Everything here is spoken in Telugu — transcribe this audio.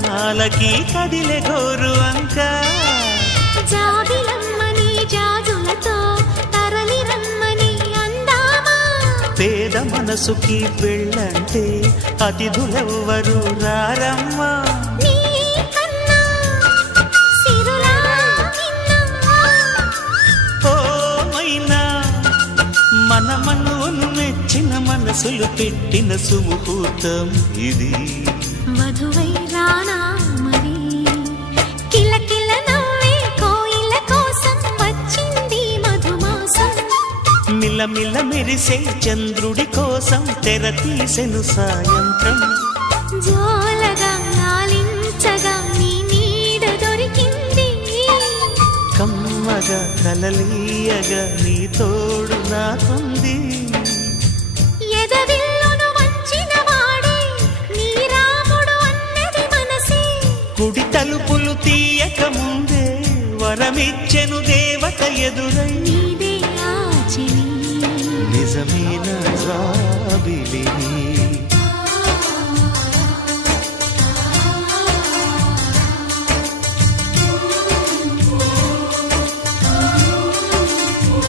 కుందనాలకి కదిలే గోరు అంక జాబిలమ్మని జాజులతో తరలి రమ్మని అందామా పేద మనసుకి పెళ్ళంటే అతిథులెవ్వరు రారమ్మా మన మనవును మెచ్చిన మనసులు పెట్టిన సుముహూర్తం ఇది మధువై రానా మరి కిలకిల నవ్వే కోయిల కోసం వచ్చింది మధుమాసం మిలమిల మెరిసే చంద్రుడి కోసం తెర తీసెను సాయంత్రం జోలగా లాలించగా నీ నీడ దొరికింది కమ్మగా కలలీయగా నీ తోడు నాకుంది ఎదవిల్లును వంచిన వాడే నీ రాముడు అన్నది మనసే కుడి తలుపులు తీయక ముందే వరమిచ్చెను దేవత ఎదురై నీదే ఆచని నిజమైన జాబిలి